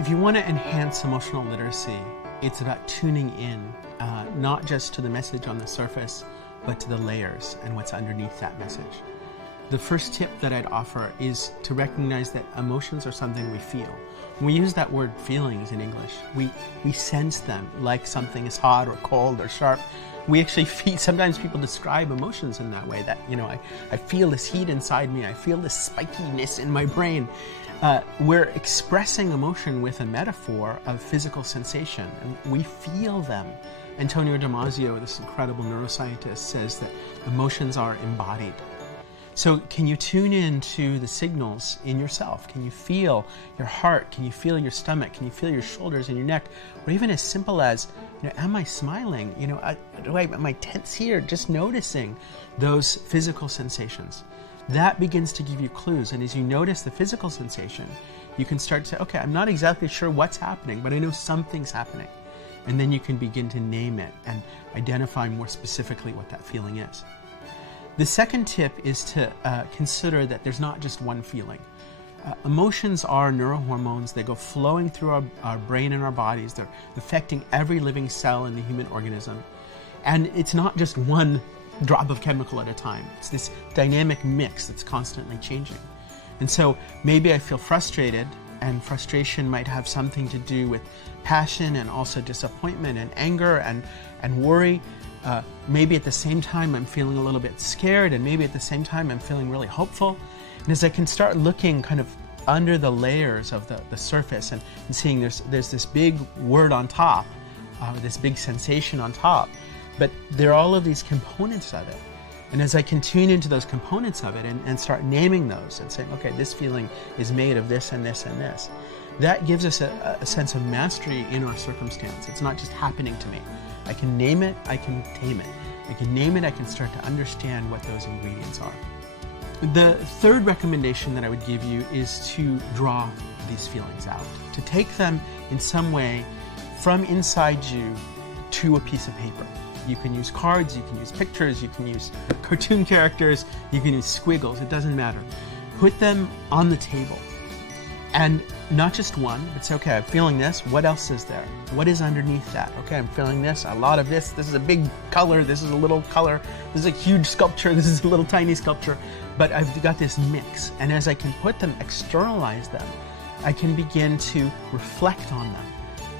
If you want to enhance emotional literacy, it's about tuning in, not just to the message on the surface, but to the layers and what's underneath that message. The first tip that I'd offer is to recognize that emotions are something we feel. When we use that word feelings in English, we sense them like something is hot or cold or sharp. We actually feel, sometimes people describe emotions in that way, that, I feel this heat inside me, I feel this spikiness in my brain. We're expressing emotion with a metaphor of physical sensation, and we feel them. Antonio Damasio, this incredible neuroscientist, says that emotions are embodied. So can you tune in to the signals in yourself? Can you feel your heart? Can you feel your stomach? Can you feel your shoulders and your neck? Or even as simple as, am I smiling? Am I tense here? Just noticing those physical sensations. That begins to give you clues. And as you notice the physical sensation, you can start to say, okay, I'm not exactly sure what's happening, but I know something's happening. And then you can begin to name it and identify more specifically what that feeling is. The second tip is to consider that there's not just one feeling. Emotions are neurohormones. They go flowing through our brain and our bodies. They're affecting every living cell in the human organism. And it's not just one drop of chemical at a time. It's this dynamic mix that's constantly changing. And so maybe I feel frustrated, and frustration might have something to do with passion and also disappointment and anger and worry. Maybe at the same time I'm feeling a little bit scared, and maybe at the same time I'm feeling really hopeful. And as I can start looking kind of under the layers of the surface and seeing there's this big word on top, this big sensation on top, but there are all of these components of it. And as I can tune into those components of it and start naming those and saying, okay, this feeling is made of this and this and this, that gives us a sense of mastery in our circumstance. It's not just happening to me. I can name it, I can tame it. I can name it, I can start to understand what those ingredients are. The third recommendation that I would give you is to draw these feelings out, to take them in some way from inside you to a piece of paper. You can use cards, you can use pictures, you can use cartoon characters, you can use squiggles, it doesn't matter. Put them on the table. And not just one, but say, okay, I'm feeling this, what else is there? What is underneath that? Okay, I'm feeling this, a lot of this is a big color, this is a little color, this is a huge sculpture, this is a little tiny sculpture, but I've got this mix. And as I can put them, externalize them, I can begin to reflect on them.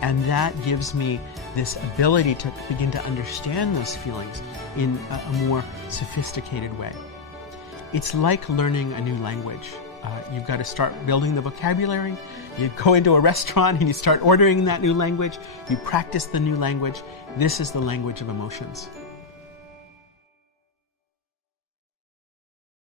And that gives me this ability to begin to understand those feelings in a more sophisticated way. It's like learning a new language. You've got to start building the vocabulary. You go into a restaurant and you start ordering that new language. You practice the new language. This is the language of emotions.